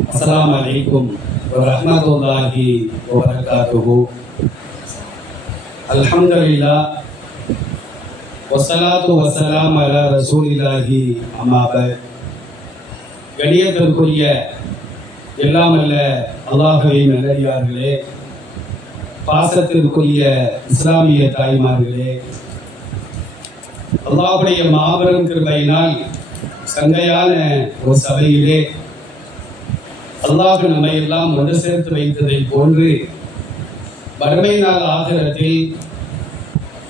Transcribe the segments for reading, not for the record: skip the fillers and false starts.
अस्सलामु अलैकुम व रहमतुल्लाहि व बरकातुहू। अल्हम्दुलिल्लाह वस्सलातु वस्सलामु अला रसूलिल्लाहि अम्मा बअद। கணியத்திற்குரிய எல்லாம் அல்ல அல்லாஹ்வின் நல்லடியார்களே, பாசத்திற்குரிய இஸ்லாமிய தாய்மார்களே, அல்லாஹ்வுடைய மாபெரும் கிருபையினால் சங்கையான ஒரு சபையிலே அல்லாஹ் நம்மை எல்லாம் ஒன்று சேர்த்து வைத்ததை போன்று மறுமை நாள் ஆகிரத்தில்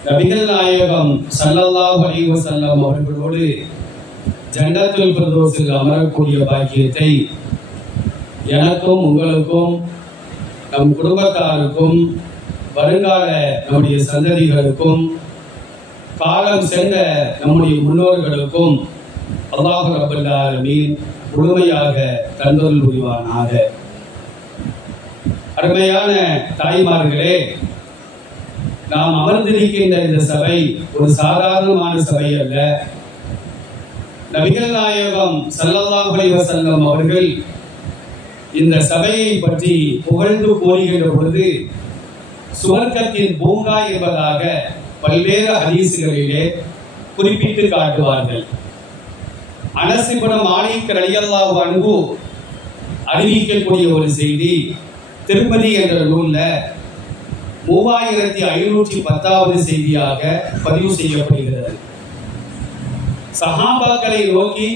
நபிகள் நாயகம் ஸல்லல்லாஹு அலைஹி வஸல்லம் அவர்களோடு ஜன்னத்துல் ஃபிர்தௌஸில் அமரக்கூடிய பாக்கியத்தை எனக்கும் உங்களுக்கும் நம் குடும்பத்தாருக்கும் வருங்கால நம்முடைய சந்ததிகளுக்கும் காலம் சென்ற நம்முடைய முன்னோர்களுக்கும் அல்லாஹ் ரப்பல் ஆலமீன் முழுமையாக தந்தருள் புரிவானாக. அருமையான தாய்மார்களே, நாம் அமர்ந்திருக்கின்ற இந்த சபை ஒரு சாதாரணமான சபை அல்ல. நபிகள் நாயகம் ஸல்லல்லாஹு அலைஹி வஸல்லம் அவர்கள் இந்த சபையை பற்றி புகழ்ந்து கூறுகின்ற பொழுது சுவர்க்கத்தின் பூங்கா என்பதாக பல்வேறு ஹதீஸ்களிலே குறிப்பிட்டு காட்டுவார்கள். அனஸ் இப்னு மாலிக் ரலியல்லாஹு அன்ஹு அறிவிக்கக்கூடிய ஒரு செய்தி திருமதி என்ற நூல்ல 3510வது செய்தியாக பதிவு செய்யப்படுகிறது. சஹாபாக்களை நோக்கி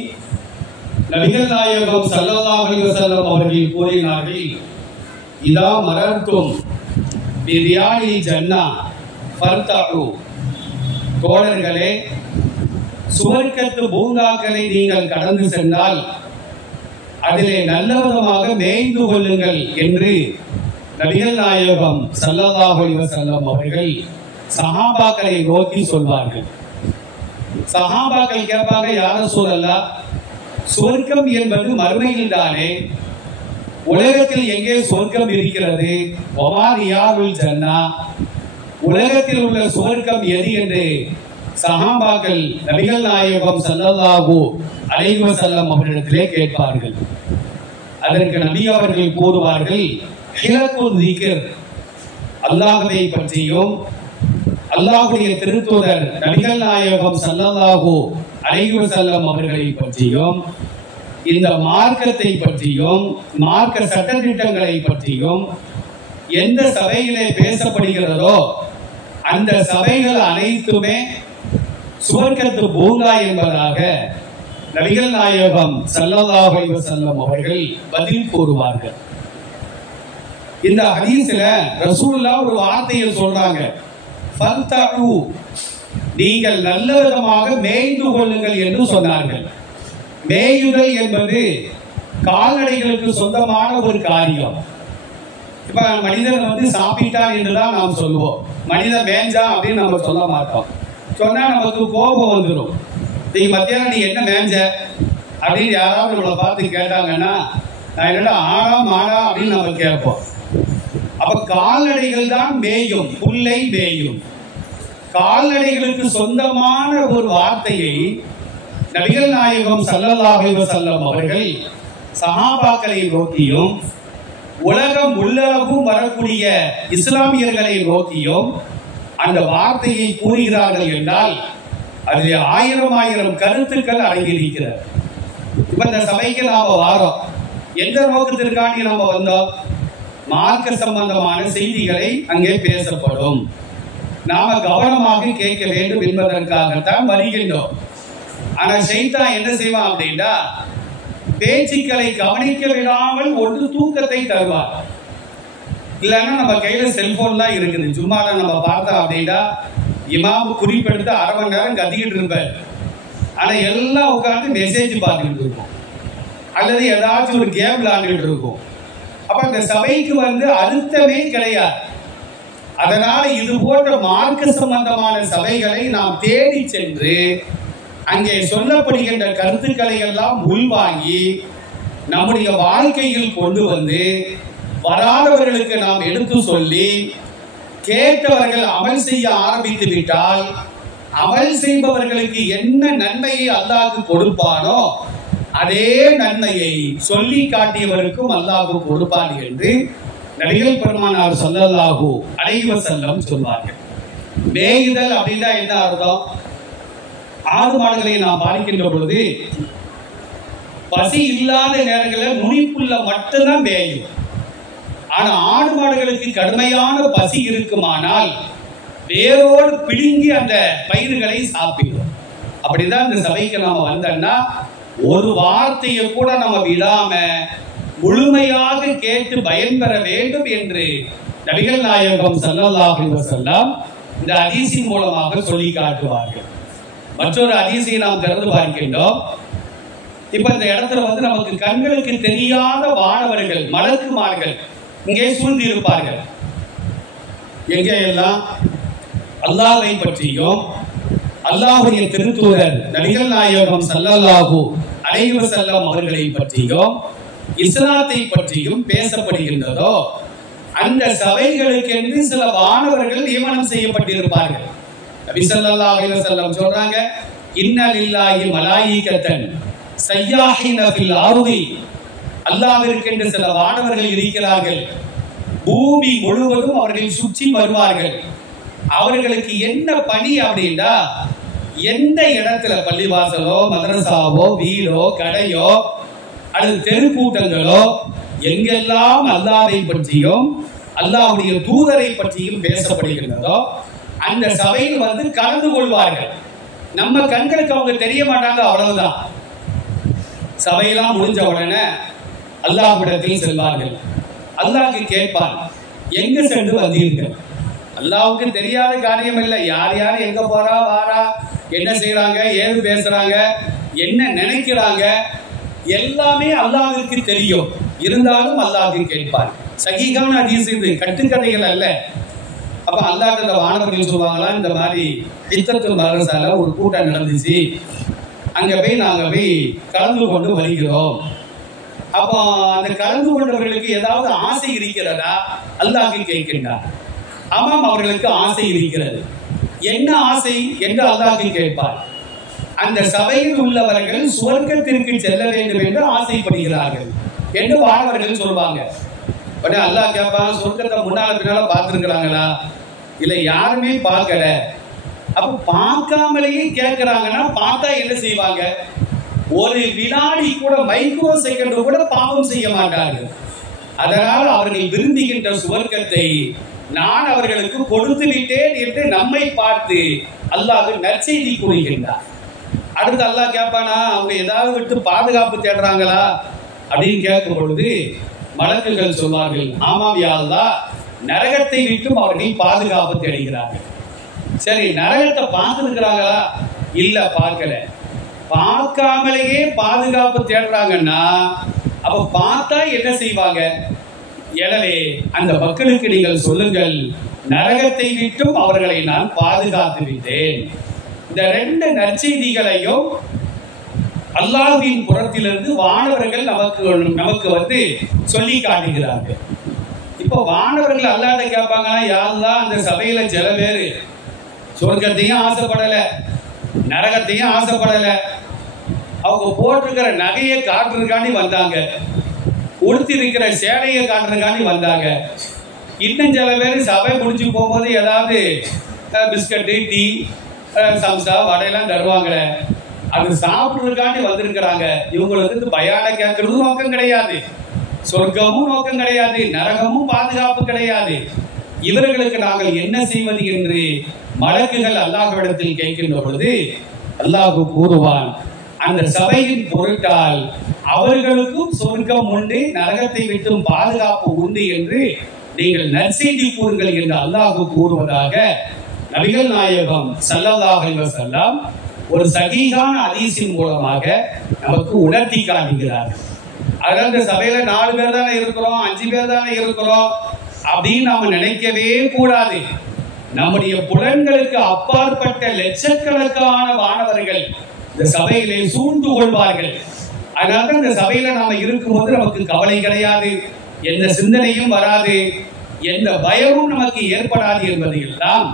நபிகள் நாயகம் ஸல்லல்லாஹு அலைஹி வஸல்லம் அவர்கள் கூறினார்கள், இதா மரர்தும் பிரியாணில் ஜன்னா ஃபர்தஉ. தோழர்களே, சுவர்க்கத்து பூங்காக்களை நீங்கள் கடந்து சென்றால் அதிலே நல்லவிதமாக மேய்ந்து கொள்ளுங்கள் என்று நபிகள் நாயகம் ஸல்லல்லாஹு அலைஹி வஸல்லம் அவர்கள் சஹாபாக்களை நோக்கி சொல்வார்கள். சஹாபாக்கள் கேட்பாங்க, யா ரசூலல்லாஹ், சொர்க்கம் என்பது மறுமையில் தானே, உலகத்தில் எங்கே சொர்க்கம் இருக்கிறது? வமா ரியாதுல் ஜன்னா, உலகத்தில் உள்ள சொர்க்கம் எது என்று சஹாபாக்கள் நபிகள் நாயகம் ஸல்லல்லாஹு அலைஹி வஸல்லம் அவர்களிடத்திலே கேட்பார்கள். அதற்கு நபி அவர்கள் கூறுவார்கள், ஹிலகுல் திக்ர், அல்லாஹ்வை பற்றியும் அல்லாஹ்வுடைய திருத்தூதர் நபிகள் நாயகம் ஸல்லல்லாஹு அலைஹி வஸல்லம் அவர்களை பற்றியும் இந்த மார்க்கத்தை பற்றியும் மார்க்க சட்டதிட்டங்களை பற்றியும் எந்த சபையிலே பேசப்படுகிறதோ அந்த சபைகள் அனைத்துமே சுவர்க்கத்து பூங்கா என்பதாக நபிகள் நாயகம் ஸல்லல்லாஹு அலைஹி வஸல்லம் அவர்கள் பதில் கூறுவார்கள். இந்த ஹதீஸ்ல ரசூலுல்லாஹ் ஒரு வார்த்தையை சொல்றாங்க, ஃபர்தஉ, நீங்கள் நல்ல விதமாக மேய்ந்து கொள்ளுங்கள் என்று சொன்னார்கள். மேயுதல் என்பது கால்நடைகளுக்கு சொந்தமான ஒரு காரியம். இப்ப மனிதன் சாப்பிட்டான் என்றுதான் நாம் சொல்லுவோம், மனிதன் மேஞ்சா அப்படின்னு நம்ம சொல்ல மாட்டோம். சொன்னா நமக்கு கோபம் வந்துடும். நீ மத்தியானம் நீ என்ன மேஞ்ச அப்படின்னு யாராவது நம்மளை பார்த்து கேட்டாங்கன்னா நான் என்னடா ஆடா மாடா அப்படின்னு நம்ம கேட்போம். அப்ப கால்நடைகள் தான் மேயும், புல்லை மேயும். கால்நடைகளுக்கு சொந்தமான ஒரு வார்த்தையை நபிகள் நாயகம் ஸல்லல்லாஹு அலைஹி வஸல்லம் அவர்கள் சஹாபாக்களை நோக்கியும் உலகம் உள்ளளவும் வரக்கூடிய இஸ்லாமியர்களை நோக்கியும் அந்த வார்த்தையை கூறுகிறார்கள் என்றால் அதில் ஆயிரம் கருத்துக்கள் அடங்கியிருக்கிறது. இப்ப இந்த சபைக்கு நாம வாரோம், எந்த நோக்கத்திற்காண்டி நாம வந்தோம்? மார்க்க சம்பந்தமான செய்திகளை அங்கே பேசப்படும், நாம கவனமாக கேட்க வேண்டும் என்பதற்காகத்தான் வருகின்றோம். ஆனா ஷைத்தான் என்ன செய்வான் அப்படின்னா, பேச்சுக்களை கவனிக்க விடாமல் ஒன்று தூக்கத்தை தருவார். இல்லைன்னா நம்ம கையில செல்போன் தான் இருக்குது, சும்மா நம்ம பார்த்தோம் அப்படின்னா இமாம் குறிப்பெடுத்து அரை மணி நேரம் கத்திக்கிட்டு இருப்பார். ஆனா எல்லாம் உட்கார்ந்து மெசேஜ் பார்த்துக்கிட்டு இருக்கும் அல்லது ஏதாச்சும் ஒரு கேம் விளையாண்டுட்டு இருக்கும். அப்ப அந்த சபைக்கு அர்த்தமே கிடையாது. அதனால இது போன்ற மார்க்க சம்பந்தமான சபைகளை நாம் தேடி சென்று அங்கே சொல்லப்படுகின்ற கருத்துக்களை எல்லாம் உள்வாங்கி நம்முடைய வாழ்க்கையில் கொண்டு வந்து வராதவர்களுக்கு நாம் எடுத்து சொல்லி கேட்டவர்கள் அமல் செய்ய ஆரம்பித்து விட்டால் அமல் செய்பவர்களுக்கு என்ன நன்மையை அல்லாஹ் கொடுப்பானோ அதே நன்மையை சொல்லி காட்டியவருக்கும் அல்லாஹ் கொடுப்பான் என்று நபிகள் பெருமானார் ஸல்லல்லாஹு அலைஹி வஸல்லம் சொல்வார்கள். மேய்தல் அப்படின்னா என்ன அர்த்தம்? ஆடு மாடுகளை நாம் பார்க்கின்ற பொழுது பசி இல்லாத நேரங்களில் நுனிப்புள்ள மட்டும்தான் மேயும். ஆனா ஆடு மாடுகளுக்கு கடுமையான பசி இருக்குமானால் வேரோடு பிடுங்கி அந்த பயிர்களை சாப்பிடும். அப்படிதான் இந்த சபைக்கு நாம வந்தோம்னா ஒரு வார்த்தையை கூட நம்ம விடாம முழுமையாக கேட்டு பயன்பெற வேண்டும் என்று நபிகள் நாயகம் ஸல்லல்லாஹு அலைஹி வஸல்லம் இந்த ஹதீஸின் மூலமாக சொல்லி காட்டுவார்கள். மற்றொரு ஹதீஸை நாம் திறந்து பார்க்கின்றோம். இப்ப இந்த இடத்துல வந்து நமக்கு கண்களுக்கு தெரியாத வானவர்கள் மலக்குமார்கள் இங்கே சூழ்ந்து இருப்பார்கள். எங்கே எல்லாம் அல்லாஹ்வை பற்றியும் அல்லாஹ்வுடைய திருத்தூதர் நபிகள் நாயகம் ஸல்லல்லாஹு அலைஹி வஸல்லம் அவர்களை பற்றியும் இஸ்லாத்தை பற்றியும் பேசப்படுகின்றதோ அந்த சபைகளுக்கு என்று சில வானவர்கள் நியமனம் செய்யப்பட்டிருப்பார்கள். நபி ஸல்லல்லாஹு அலைஹி வஸல்லம் சொல்றாங்க, இன்ன லில்லாஹி மலாயிகத்தன் சய்யாஹின ஃபில் அர்தி. அல்லாஹ்விற்கு என்று சில வானவர்கள் இருக்கிறார்கள். பூமி முழுவதும் அவர்கள் சுற்றி வருவார்கள். அவர்களுக்கு என்ன பணி அப்படின்னா, எந்த இடத்துல பள்ளிவாசலோ மதரசாவோ வீடோ கடையோ அல்லது தெருக்கூட்டங்களோ எங்கெல்லாம் அல்லாஹ்வை பற்றியும் அல்லாஹ்வுடைய தூதரை பற்றியும் பேசப்படுகின்றதோ அந்த சபையில் வந்து கலந்து கொள்வார்கள். நம்ம கண்களுக்கு அவங்க தெரிய மாட்டாங்க, அவ்வளவுதான். சபையெல்லாம் முடிஞ்ச உடனே அல்லாஹ்விடத்தில் செல்வார்கள். அல்லாஹ்க்கு கேட்பார், எங்க சென்று வந்தீர்கள்? அல்லாஹ்வுக்கு தெரியாத காரியம் இல்லை. யார் யார் எங்க போறா வாரா, என்ன செய்யறாங்க, ஏது பேசுறாங்க, என்ன நினைக்கிறாங்க, எல்லாமே அல்லாஹ்வுக்கு தெரியும். இருந்தாலும் அல்லாஹ்க்கு கேட்பார். சஹீஹான ஹதீஸ் இது, கட்டுக்கதைகள் அல்ல. அப்ப அல்லாஹ் அந்த வானவர்கள் சொல்லுவாங்களா, இந்த மாதிரி இத்தத்துல் மதரசால ஒரு கூட்டம் நடந்துச்சு, அங்க போய் நாங்க போய் கலந்து கொண்டு வருகிறோம். அப்போ அந்த கலந்து கொண்டவர்களுக்கு ஏதாவது ஆசை இருக்கிறதா அல்லாஹ்க்கு கேட்கின்றார். ஆமாம், அவர்களுக்கு ஆசை இருக்கிறது. என்ன ஆசை என்று அல்லாஹ்க்கு கேட்பார். அந்த சபையில் உள்ளவர்கள் சுவர்க்கத்திற்கு செல்ல வேண்டும் என்று ஆசைப்படுகிறார்கள் என்று வானவர்கள் சொல்லுவாங்க. உடனே அல்லாஹ் கேட்பான், சொர்க்கத்தை முன்னால பின்னால பார்த்துருக்கிறாங்களா? இல்லை, யாருமே பார்க்கல. அப்ப பார்க்காமலேயே கேட்கிறாங்கன்னா பார்த்தா என்ன செய்வாங்க? ஒரு வினாடி கூட, மைக்ரோ செகண்ட் கூட பாவம் செய்ய மாட்டார்கள். அதனால் அவர்கள் விரும்புகின்ற சுவர்க்கத்தை நான் அவர்களுக்கு கொடுத்து விட்டேன் என்று நம்மை பார்த்து அல்லாஹ் நற்செய்தி கூறுகின்றார். அடுத்து அல்லாஹ் கேட்பானா, அவங்க ஏதாவது விட்டு பாதுகாப்பு தேடுறாங்களா அப்படின்னு கேட்கும் பொழுது மலக்குகள் சொல்வார்கள், ஆமாம் யா அல்லாஹ், நரகத்தை விட்டும் அவர்கள் பாதுகாப்பு தேடுகிறார்கள். சரி, நரகத்தை பார்த்துருக்கிறாங்களா? இல்ல, பார்க்கல. பார்க்காமலேயே பாதுகாப்பு தேடுறாங்கன்னா அப்ப பார்த்தா என்ன செய்வாங்க? எனவே அந்த மக்களுக்கு நீங்கள் சொல்லுங்கள், நரகத்தை விட்டும் அவர்களை நான் பாதுகாத்து விட்டேன். இந்த ரெண்டு நற்செய்திகளையும் அல்லாஹ்வின் புறத்திலிருந்து வானவர்கள் நமக்கு வந்து சொல்லி காட்டுகிறார்கள். இப்போ வானவர்கள் அல்லாஹ்ட்ட கேட்பாங்க, யா அல்லாஹ், அந்த சபையில சில பேரு சொர்க்கத்தையும் ஆசைப்படல, நரகத்தையும் ஆசைப்படல. அவங்க போட்டிருக்கிற நகையை காட்டுறதுக்காண்டி வந்தாங்க, உடுத்தி இருக்கிற சேலையை காட்டுறதுக்காண்டி வந்தாங்க. இன்னும் சில பேர் சபை முடிச்சு போகும்போது ஏதாவது பிஸ்கட்டு, டீ, சம்சா, வடையெல்லாம் தருவாங்களே, அது சாப்பிட்றதுக்காண்டி வந்திருக்கிறாங்க. இவங்களுக்கு பயான கேட்கறதும் நோக்கம் கிடையாது, சொர்க்கமும் நோக்கம் கிடையாது, நரகமும் பாதுகாப்பு கிடையாது. இவர்களுக்கு நாங்கள் என்ன செய்வது என்று மலக்குகள் அல்லாஹ்விடத்தில் கேட்கின்ற பொழுது அல்லாஹ் கூறுவான், அந்த சபையின் பொருட்டால் அவர்களுக்கும் சொர்க்கம் உண்டு, நரகத்தை விட்டும் பாதுகாப்பு உண்டு என்று நீங்கள் நற்செய்தி கூறுங்கள் என்று அல்லாஹ் கூறுவதாக நபிகள் நாயகம் ஸல்லல்லாஹு அலைஹி வஸல்லம் ஒரு சஹீஹான ஹதீஸின் மூலமாக நமக்கு உணர்த்தி காட்டுகிறார்கள். அதனால இந்த சபையில 4 பேர் தானே இருக்கிறோம், 5 பேர் தானே இருக்கிறோம் அப்படின்னு நாம நினைக்கவே கூடாது. நம்முடைய புலன்களுக்கு அப்பாற்பட்ட லட்சக்கணக்கான வானவர்கள் இந்த சபையிலே சூழ்ந்து கொள்வார்கள். அதனால இந்த சபையில நாம இருக்கும்போது நமக்கு கவலை கிடையாது, எந்த சிந்தனையும் வராது, எந்த பயமும் நமக்கு ஏற்படாது என்பதையெல்லாம்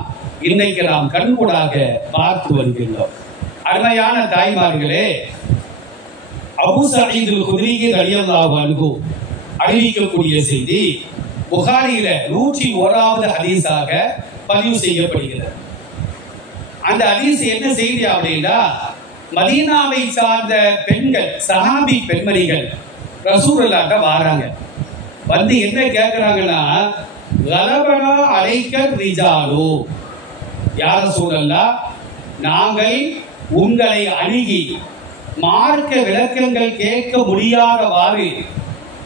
இன்னைக்கு நாம் கண்கூடாக பார்த்து வருகின்றோம். அருமையான தாய்மார்களே, அபூ ஸஈத் அல்-குத்ரி ரலியல்லாஹு அன்ஹு அறிவிக்கக்கூடிய செய்தி புகாரியில 101வது ஹதீஸாக பதிவு செய்யப்படுகிறது. அந்த ஹதீஸ் என்ன செய்தி அப்படின்னா, மதீனாவை சார்ந்த பெண்கள், சஹாபி பெண்மணிகள் ரசூலுல்லாஹ்ட்ட வராங்க. வந்து என்ன கேட்கிறாங்கன்னா, கலபனா அலைக்க ரிஜாலு, யா ரசூலல்லாஹ், நாங்கள் உங்களை அணுகி மார்க்க விளக்கங்கள் கேட்க முடியாதவாறு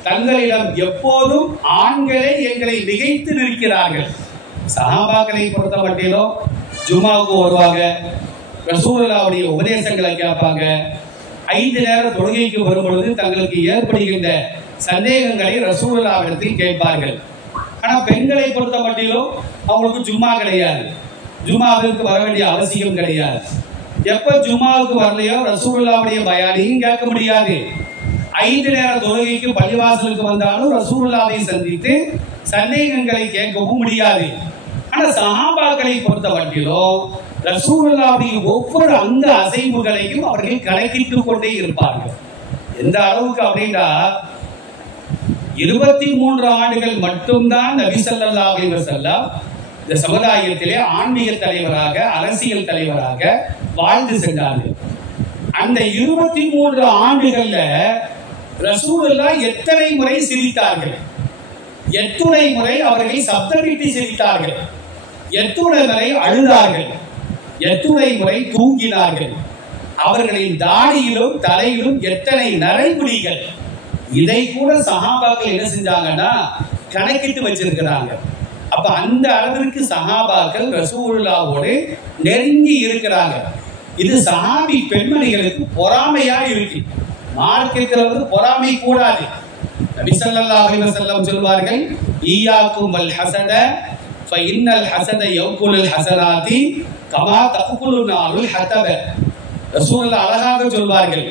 தங்களிடம் எப்போதும் ஆண்களே எங்களை மிகைத்து நிற்கிறார்கள். சஹாபாக்களை பொறுத்த மட்டிலும் ஜும்மாவுக்கு வருவாங்க, ரசூலுல்லாஹ்வுடைய உபதேசங்களை கேட்பாங்க. 5 நேர தொழுகைக்கு வரும்பொழுது தங்களுக்கு ஏற்படுகின்ற சந்தேகங்களை ரசூலுல்லாஹ்விடத்தில் கேட்பார்கள். ஆனா பெண்களை பொறுத்த மட்டிலும் அவங்களுக்கு ஜும்மா கிடையாது, ஜும்மாவிற்கு வர வேண்டிய அவசியம் கிடையாது. எப்ப ஜும்மாவுக்கு வரலையோ ரசூலுல்லாஹ்வுடைய பயானையும் கேட்க முடியாது. 5 நேர தொழுகைக்கு பள்ளிவாசலுக்கு வந்தாலும் ரசூலுல்லாஹ்வை சந்தித்து சந்தேகங்களை கேட்கவும் முடியாது. ஆனா சஹாபாக்களை பொறுத்த மட்டிலும் ரசூலுல்லாஹ்வுடைய ஒவ்வொரு அங்க அசைவுகளையும் அவர்கள் கணக்கிட்டுக் கொண்டே இருப்பார்கள். எந்த அளவுக்கு அப்படின்னா, 23 ஆண்டுகள் மட்டும்தான் நபி ஸல்லல்லாஹு அலைஹி வஸல்லம் இந்த சமுதாயத்திலே ஆன்மீக தலைவராக, அரசியல் தலைவராக வாழ்ந்து சென்றார்கள். அந்த 23 ஆண்டுகள்ல ரசூலுல்லாஹ் எத்தனை முறை சிரித்தார்கள், எத்துணை முறை அவர்கள் சப்தமிட்டு சிரித்தார்கள், எத்துணை முறை அழுதார்கள், எத்துணை முறை தூங்கினார்கள், அவர்களின் தாடியிலும் தலையிலும் எத்தனை நரைமுடிகள், இதை கூட சஹாபாக்கள் என்ன செஞ்சாங்கன்னா கணக்கிட்டு வச்சிருக்கிறாங்க. அப்ப அந்த அளவிற்கு சஹாபாக்கள் ரசூலுல்லாஹ்வோடு நெருங்கி இருக்கிறாங்க. இது சஹாபி பெண்மணிகளுக்கு பொறாமையா இருக்கு. மார்க்கத்தில் வந்து பொறாமை கூடாது. நபி ஸல்லல்லாஹு அலைஹி வஸல்லம் சொல்வார்கள், ஈயாக்கும் வல் ஹஸத ஃபஇன்னல் ஹஸத யகுலுல் ஹஸனாதி கமா தகுலுன் நாருல் ஹதப. ரசூலுல்லாஹ் அழகாக சொல்வார்கள்,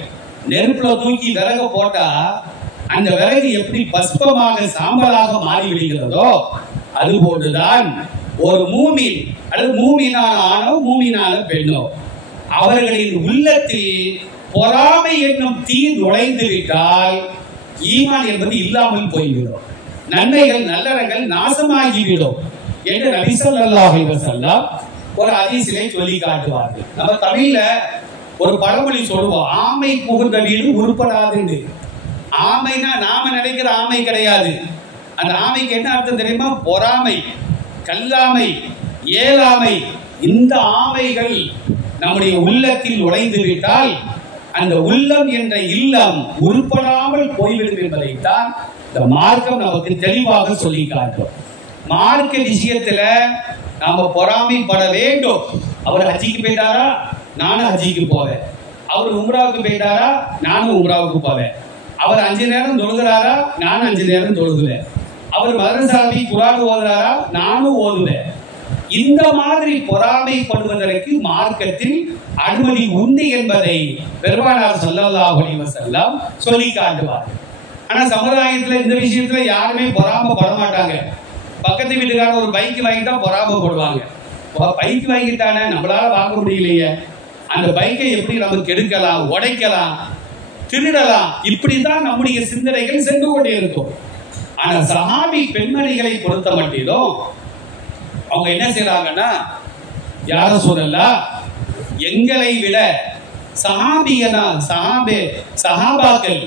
நெருப்புல தூக்கி விறகு போட்டா அந்த விறகு எப்படி பஸ்பமாக சாம்பலாக மாறி விடுகிறதோ அதுபோன்றுதான் ஒரு மூமின் அல்லது மூமினான ஆணோ மூமினான பெண்ணோ அவர்களின் உள்ளத்தில் பொறாமை என்னும் தீ நுழைந்து விட்டால் ஈமான் என்பது இல்லாமல் போய்விடும், நன்மைகள் நல்லறங்கள் நாசமாகிவிடும் என்று நபி ஸல்லல்லாஹு அலைஹி வஸல்லம் ஒரு ஹதீஸிலே சொல்லி காட்டுவார்கள். நம்ம தமிழ்ல ஒரு பழமொழி சொல்லுவோம், ஆமை புகுந்த வீடு உருப்படாதுன்னு. ஆமைனா நாம நினைக்கிற ஆமை கிடையாது. அந்த ஆமைக்கு என்ன அர்த்தம் தெரியுமா? பொறாமை, கல்லாமை, ஏழாமை. இந்த ஆமைகள் நம்முடைய உள்ளத்தில் நுழைந்து விட்டால் அந்த உள்ளம் என்ற இல்லம் உருப்படாமல் போய்விடும் என்பதைத்தான் இந்த மார்க்கம் நமக்கு தெளிவாக சொல்லி காட்டும். மார்க்க விஷயத்துல நாம பொறாமைப்பட வேண்டும். அவர் ஹஜ்ஜிக்கு போயிட்டாரா, நானும் ஹஜ்ஜிக்கு போவேன். அவர் உம்ராவுக்கு போயிட்டாரா, நானும் உம்ராவுக்கு போவேன். அவர் 5 நேரம் தொழுகிறாரா, நானும் 5 நேரம் தொழுகுவேன். அவர் மதரசாவி குர்ஆன் ஓதுறாரா, நானும் ஓதுவேன். இந்த மாதிரி பொறாமைப்படுவதற்கு மார்க்கத்தில் அனுமதி உண்டு என்பதை பெருமானார் ஸல்லல்லாஹு அலைஹி வஸல்லம் சொல்லி காட்டுவார். ஆனா சமுதாயத்துல இந்த விஷயத்துல யாருமே பொறாமைப்பட மாட்டாங்க. பக்கத்து வீட்டுக்காரர் ஒரு பைக் வாங்கிட்டா பொறாமைப்படுவாங்க. பைக் வாங்கிட்டானே, நம்மளால வாங்க முடியலையே, அந்த பைக்கை எப்படி நம்ம கெடுக்கலாம், உடைக்கலாம், திருடலாம், இப்படிதான் நம்முடைய சிந்தனைகள் சென்று கொண்டே இருக்கும். ஆனா சஹாபி பெண்மணிகளை பொறுத்த மட்டிலும் அவங்க என்ன செய்றாங்கன்னா, யா ரசூலல்லாஹ், எங்களை விட சஹாபாக்கள்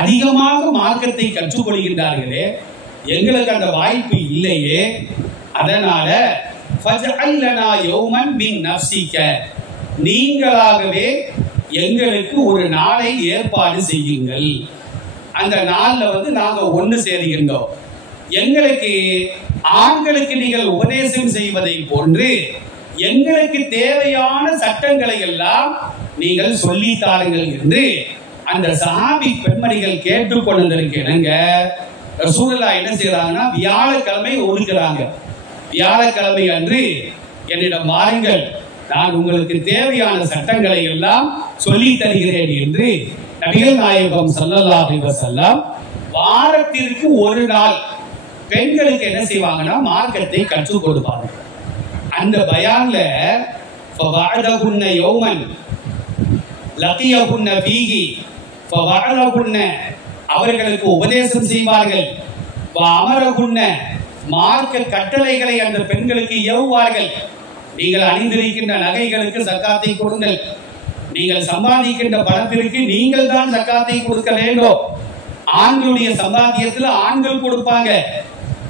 அதிகமாக மார்க்கத்தை கற்றுக்கொள்கின்றார்களே, எங்களுக்கு அந்த வாய்ப்பு இல்லையே, அதனால ஃபஜ்அல் லனா யௌமன் மின் நஃப்ஸிக, நீங்களாகவே எங்களுக்கு ஒரு நாளை ஏற்பாடு செய்யுங்கள். அந்த நாள்ல வந்து நாங்க ஒன்று சேருகின்றோம். எங்களுக்கு ஆண்களுக்கு நீங்கள் உபதேசம் செய்வதை போன்று எங்களுக்கு தேவையான சட்டங்களை எல்லாம் நீங்கள் சொல்லி தாருங்கள் என்று அந்த சஹாபி பெண்மணிகள் கேட்டுக்கொண்டிருக்கிறங்க. ரசூலுல்லாஹ் என்ன செய்யறாங்கன்னா, வியாழக்கிழமை ஒதுக்குறாங்க. வியாழக்கிழமை அன்று என்னிடம் வாருங்கள், நான் உங்களுக்கு தேவையான சட்டங்களை எல்லாம் சொல்லி தருகிறேன் என்று நபிகள் நாயகம் ஸல்லல்லாஹு அலைஹி வஸல்லம் வாரத்திற்கு ஒரு நாள் பெண்களுக்கு என்ன செய்வாங்கன்னா மார்க்கத்தை கற்றுக் கொடுப்பாங்க. அந்த பயான்ல ஃபவஅதகுன்ன யௌமன் லகியகுன்ன ஃபீஹி அவர்களுக்கு உபதேசம் செய்வார்கள், அமரகுன்ன மார்க்க கட்டளைகளை அந்த பெண்களுக்கு ஏவுவார்கள். நீங்கள் அணிந்திருக்கின்ற நகைகளுக்கு சக்காத்தை கொடுங்கள், நீங்கள் சம்பாதிக்கின்ற பணத்திற்கு நீங்கள் தான் சக்காத்தை கொடுக்க வேண்டும். ஆண்களுடைய சம்பாத்தியத்தில் ஆண்கள் கொடுப்பாங்க,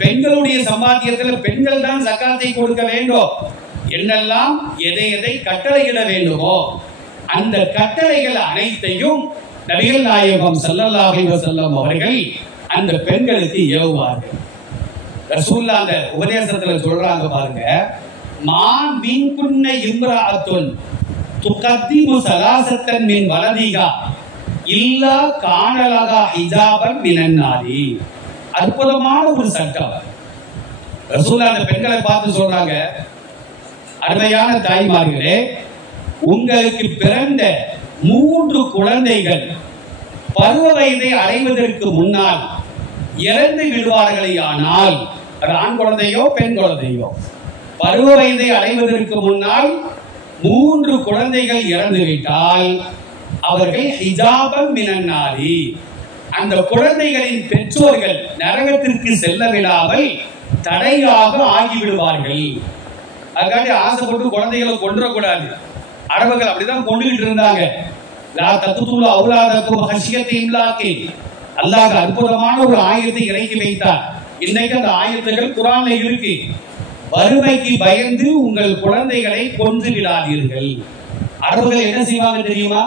பெண்களுடைய சம்பாத்தியத்தில் பெண்கள் தான் சக்காத்தை கொடுக்க வேண்டும். என்னெல்லாம் எதை எதை கட்டளையிட வேண்டுமோ அந்த கட்டளைகள் அனைத்தையும் நபிகள் நாயகம் ஸல்லல்லாஹு அலைஹி வஸல்லம் அவர்கள் அந்த பெண்களுக்கு ஏவுவார்கள். ரசூலுல்லாஹ் அந்த உபதேசத்துல சொல்றாங்க பாருங்க, மா மின் குன்ன இம்ராஅத்துன் துகத்திமு ஸலாசத்தன் மின் வலதிகா இல்லா கானலகா ஹிஜாபன் மினன் நாரி. அற்புதமான ஒரு சட்டம். ரசூலுல்லாஹ் அந்த பெண்களை பார்த்து சொல்றாங்க, அருமையான தாய்மார்களே, உங்களுக்கு பிறந்த 3 குழந்தைகள் பருவ வயதை அடைவதற்கு முன்னால் இறந்து விடுவார்களே, ஆனால் ஆண் குழந்தையோ பெண் குழந்தையோ பருவ வயதை அடைவதற்கு முன்னால் 3 குழந்தைகள் இறந்துவிட்டால் அவர்கள் ஹிஜாபம் மினன் நாரி, அந்த குழந்தைகளின் பெற்றோர்கள் நரகத்திற்கு செல்ல விடாமல் தடையாக ஆகிவிடுவார்கள். அதுக்காண்டி ஆசைப்பட்டு குழந்தைகளை கொண்டுடக்கூடாது. அரபுகள் அப்படிதான் கொண்டுகிட்டு இருந்தாங்க. லா தக்துலு அவுலாதக்கும் ஹஷியத்தி இம்லாக்கி. அல்லாஹ் அற்புதமான ஒரு ஆயத்தை இறக்கி வைத்தார். இன்னைக்கு அந்த ஆயத்துகள் குர்ஆன்ல இருக்கு. வறுமைக்கு பயந்து உங்கள் குழந்தைகளை கொன்று விடாதீர்கள். அரபுகள் என்ன செய்வாங்க தெரியுமா?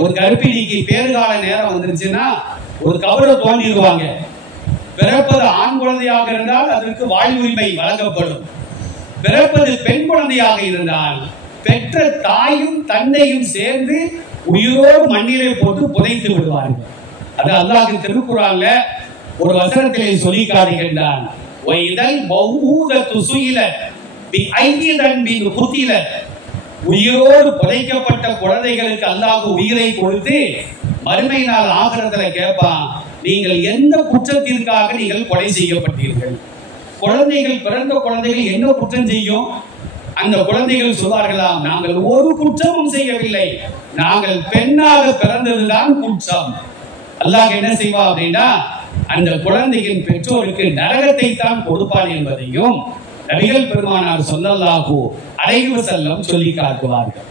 ஒரு கர்ப்பிணிக்கு பேறுகால நேரம் வந்துருச்சுன்னா ஒரு கபரை தோண்டிடுவாங்க. பிறப்பது ஆண் குழந்தையாக இருந்தால் அதற்கு வாழ்வுரிமை வழங்கப்படும். பிறப்பது பெண் குழந்தையாக இருந்தால் பெற்ற தாயும் தந்தையும் சேர்ந்து உயிரோடு மண்ணிலே போட்டு புதைத்து விடுவார்கள். அது அல்லாஹ் திருக்குர்ஆன்ல ஒரு வசனத்திலே சொல்லி காட்டுகின்றான். வைதல் மௌஊதத்து சுயிலத் பிஐயின் பின் குதிலத். உயிரோடு புதைக்கப்பட்ட குழந்தைகளுக்கு அல்லாஹ் உயிரை கொடுத்து மறுமை நாள் ஆகிரத்துல கேட்பான், நீங்கள் எந்த குற்றத்திற்காக நீங்கள் கொலை செய்யப்பட்டீர்கள்? குழந்தைகள் பிறந்த குழந்தைகள் என்ன குற்றம் செய்யும்? அந்த குழந்தைகள் சொல்வார்களாம், நாங்கள் ஒரு குற்றமும் செய்யவில்லை, நாங்கள் பெண்ணாக பிறந்ததுதான் குற்றம். அல்லாஹ் என்ன செய்வா அப்படின்னா அந்த குழந்தையின் பெற்றோருக்கு நரகத்தை தான் கொடுப்பான் என்பதையும் நபிகள் பெருமானார் ஸல்லல்லாஹு அலைஹி வஸல்லம் சொல்லி காட்டுவார்கள்.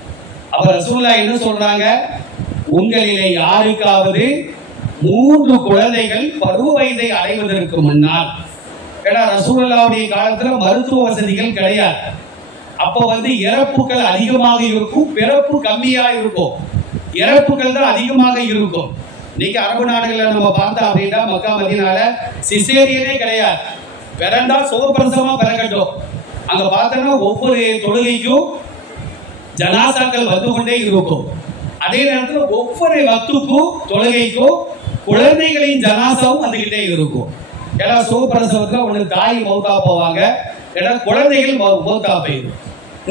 அவர் ரசூலுல்லாஹ் என்ன சொல்றாங்க, உங்களிலே யாருக்காவது 3 குழந்தைகள் பருவ வயதை அடைவதற்கு முன்னால், ஏன்னா ரசூலுல்லாஹ்வுடைய காலத்துல மருத்துவ வசதிகள் கிடையாது. அப்ப இறப்புகள் அதிகமாக இருக்கும், பிறப்பு கம்மியா இருக்கும். இறப்புகள் தான் அதிகமாக இருக்கும். இன்னைக்கு அரபு நாடுகள்ல நம்ம பார்த்தோம் அப்படின்னா மக்கா மதீனால சிசேரியனே கிடையாது, பிறந்தா சுகப்பிரசவமா பிறக்கட்டும். அங்க பார்த்தோம்னா ஒவ்வொரு தொழுகைக்கும் ஜனாசாக்கள் வந்து கொண்டே இருக்கும். அதே நேரத்தில் ஒவ்வொரு வக்துக்கும் தொழுகைக்கும் குழந்தைகளின் ஜனாசாவும் வந்துகிட்டே இருக்கும். ஏன்னா சுகப்பிரசவத்துல ஒண்ணு தாய் மௌத்தா போவாங்க, ஏன்னா குழந்தைகள் மௌத்தா போயிடும்.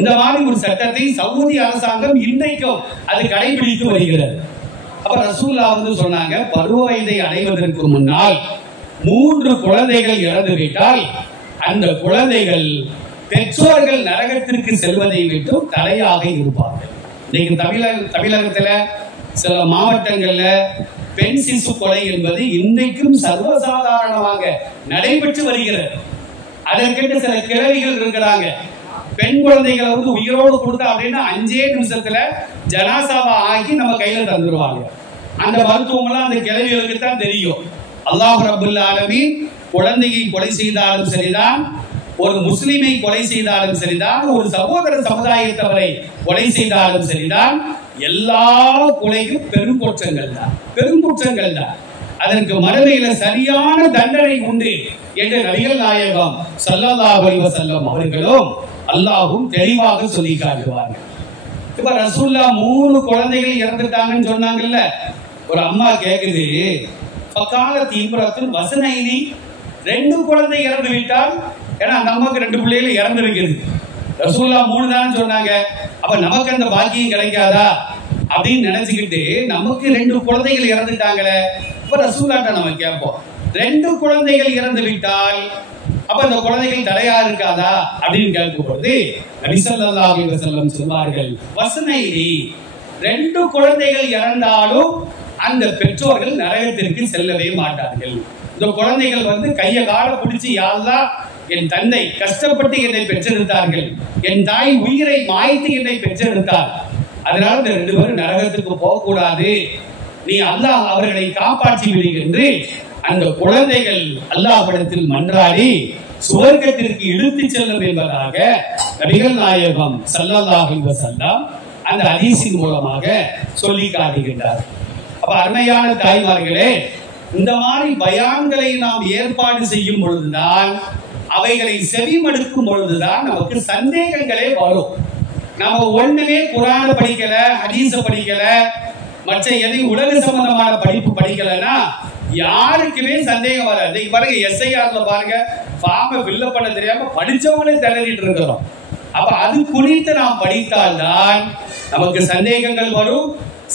இந்த மாதிரி ஒரு சட்டத்தை சவுதி அரசாங்கம் இன்றைக்கும் அது கடைபிடித்து வருகிறது. அப்ப ரசூலுல்லாஹ் சொன்னாங்க, பருவ வயதை அடைவதற்கு முன்னால் 3 குழந்தைகள் இறந்து விட்டால் அந்த குழந்தைகள் பெற்றோர்கள் நரகத்திற்கு செல்வதை விட்டு தடையாக இருப்பார்கள். இன்னைக்கு தமிழகத்துல சில மாவட்டங்கள்ல பெண் சிசு கொலை என்பது இன்றைக்கும் சர்வசாதாரணமாக நடைபெற்று வருகிறது. அதற்கென்று சில கிழவிகள் இருக்கிறாங்க, பெண் குழந்தைகளை உயிரோடு கொடுத்தா அப்படின்னா 5 நிமிஷத்துல ஜனாசாவா ஆக்கி நம்ம கையில தந்துருவாங்க. அந்த மருத்துவம் எல்லாம் அந்த கிழவிகளுக்கு தான் தெரியும். அல்லாஹ் ரப்புல் ஆலமீன் குழந்தையை கொலை செய்தாலும் சரிதான், ஒரு முஸ்லிமை கொலை செய்தாலும் சரிதான், ஒரு சகோதர சமுதாயத்தவரை கொலை செய்தாலும் சரிதான், எல்லா கொலையும் பெருங்குற்றங்கள் தான், பெருங்குற்றங்கள் தான். அதற்கு மறுமையில சரியான தண்டனை உண்டு என்று நபிகள் நாயகம் ஸல்லல்லாஹு அலைஹி வஸல்லம் அவர்களும் அல்லாஹ்வும் தெளிவாக சொல்லி காட்டுவார்கள். இப்ப ரசூலுல்லாஹ் 3 குழந்தைகள் இறந்துட்டாங்கன்னு சொன்னாங்கல்ல, ஒரு அம்மா கேக்குது, ஃபகாலத் இம்ரத்துன் வஸனைனி, 2 குழந்தை இறந்து விட்டால், ஏன்னா அந்த அம்மாக்கு 2 பிள்ளைகள் இறந்து இருக்குது. ரசூலுல்லாஹ் 3 தான் சொன்னாங்க, அப்ப நமக்கு அந்த பாக்கியம் கிடைக்காதா அப்படின்னு நினைச்சுக்கிட்டு நமக்கு 2 குழந்தைகள் இறந்துட்டாங்களே, இப்ப ரசூலுல்லாஹ்ட்ட நம்ம கேட்போம், 2 குழந்தைகள் இறந்து விட்டால் அப்ப அந்த குழந்தைகள் தடையா இருக்காதா அப்படின்னு கேட்கும்போது நபி ஸல்லல்லாஹு அலைஹி வஸல்லம் சொல்வார்கள், வஸனைனி, 2 குழந்தைகள் இறந்தாலும் அந்த பெற்றோர்கள் நரகத்திற்கு செல்லவே மாட்டார்கள். இந்த குழந்தைகள் கையை கால பிடிச்சி, யா அல்லாஹ், என் தந்தை கஷ்டப்பட்டு என்னை பெற்றெடுத்தார்கள், என் தாய் உயிரை மாய்த்து என்னை பெற்றெடுத்தார், அதனால இந்த 2 பேரும் நரகத்துக்கு போகக்கூடாது, நீ அல்லாஹ் அவர்களை காப்பாற்றி விடு என்று அந்த குழந்தைகள் அல்லாஹ்விடத்தில் மன்றாடி சுவர்க்கத்திற்கு இழுத்து செல்லும் என்பதாக நபிகள் நாயகம் ஸல்லல்லாஹு அலைஹி வஸல்லம் அந்த ஹதீஸின் மூலமாக சொல்லி காட்டுகின்றார். அப்ப அருமையான தாய்மார்களே, இந்த மாதிரி பயான்களை நாம் ஏற்பாடு செய்யும் பொழுதுதான், அவைகளை செவிமடுக்கும் பொழுதுதான் நமக்கு சந்தேகங்களே வரும். நம்ம ஒண்ணுமே குர்ஆன படிக்கல, ஹதீஸ படிக்கல, மற்ற எதையும் உலக சம்பந்தமான படிப்பு படிக்கலன்னா யாருக்குமே சந்தேகம் வராது. பாருங்க, எஸ்ஐஆர்ல பாருங்க, ஃபார்மை ஃபில்அப் பண்ண தெரியாம படிச்சவங்களே திணறிட்டு இருக்கிறோம். அப்ப அது குறித்து நாம் படித்தால்தான் நமக்கு சந்தேகங்கள் வரும்.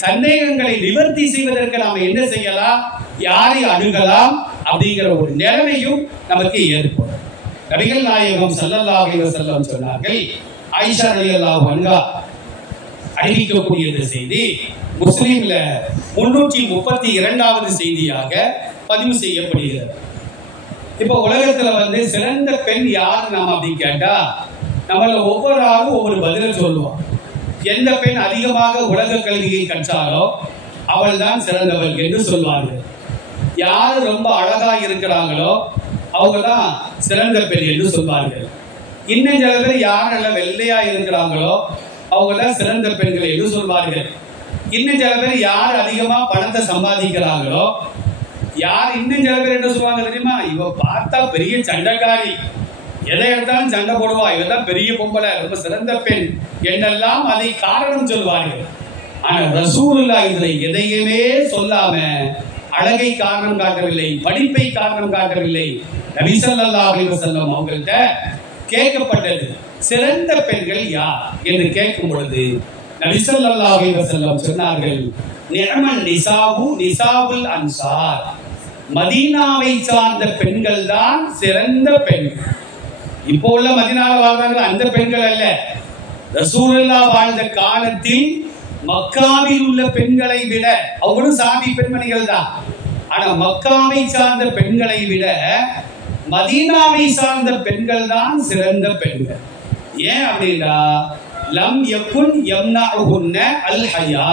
சந்தேகங்களை நிவர்த்தி செய்வதற்கு நாம் என்ன செய்யலாம், யாரை அணுகலாம் அப்படிங்கிற ஒரு நிலைமையும் நமக்கு ஏற்படும். நபிகள் நாயகம் ஸல்லல்லாஹு அலைஹி வஸல்லம் சொன்னார்கள், ஆயிஷா ரலியல்லாஹு அன்ஹா அறிவிக்கக்கூடிய இந்த செய்தி முஸ்லிம்ல 332வது செய்தியாக பதிவு செய்யப்படுகிறது. இப்ப உலகத்துல சிறந்த பெண் யார் நாம அப்படின்னு கேட்டா, நம்மள ஒவ்வொரு ஆளும் ஒவ்வொரு பதில சொல்லுவோம். எந்த பெண் அதிகமாக உலக கல்வியை கற்றாலோ அவள் தான் சிறந்தவள் என்று சொல்வார்கள். யாரு ரொம்ப அழகா இருக்கிறாங்களோ அவங்க தான் சிறந்த பெண் என்று சொல்வார்கள். இன்னும் சில பேர் யார் நல்ல வெள்ளையா இருக்கிறாங்களோ அவங்க தான் சிறந்த பெண்கள் என்று சொல்வார்கள். இன்னும் சில பேர் யார் அதிகமா பணத்தை சம்பாதிக்கிறாங்களோ, யார் இன்னும் சில பேர் என்ன சொல்லுவாங்க தெரியுமா, இவ பார்த்தா பெரிய சண்டைக்காரி, எதை எடுத்தாலும் சண்டை போடுவா, இவதான் பெரிய பொம்பளை, ரொம்ப சிறந்த பெண் என்றெல்லாம் அதை காரணம் சொல்வார்கள். ஆனா ரசூலுல்லாஹ் இதுல எதையுமே சொல்லாம அழகை காரணம் காட்டவில்லை, படிப்பை காரணம் காட்டவில்லை. நபி ஸல்லல்லாஹு அலைஹி வஸல்லம் அவங்கள்ட்ட கேட்கப்பட்டது, சிறந்த பெண்கள் யார் என்று கேட்கும் பொழுது நபி ஸல்லல்லாஹு அலைஹி வஸல்லம் சொன்னார்கள், நிஅமன் நிசாவு நிசாவுல் அன்சார், மதீனாவை சார்ந்த பெண்கள் தான் சிறந்த பெண்கள். இப்போ உள்ள மதீனால வாழ்றாங்க அந்த பெண்கள் அல்ல. ரசூலுல்லாஹ் வாழ்ந்த காலத்தில் மக்காவில் உள்ள பெண்களை விட, அவங்களும் சாபி பெண்மணிகள் தான், ஆனா மக்காவை சார்ந்த பெண்களை விட மதீனாவை சார்ந்த பெண்கள் தான் சிறந்த பெண்கள். ஏன் அப்படின்னா, லம் யகுன் யம்னஉஹுன்ன அல் ஹயா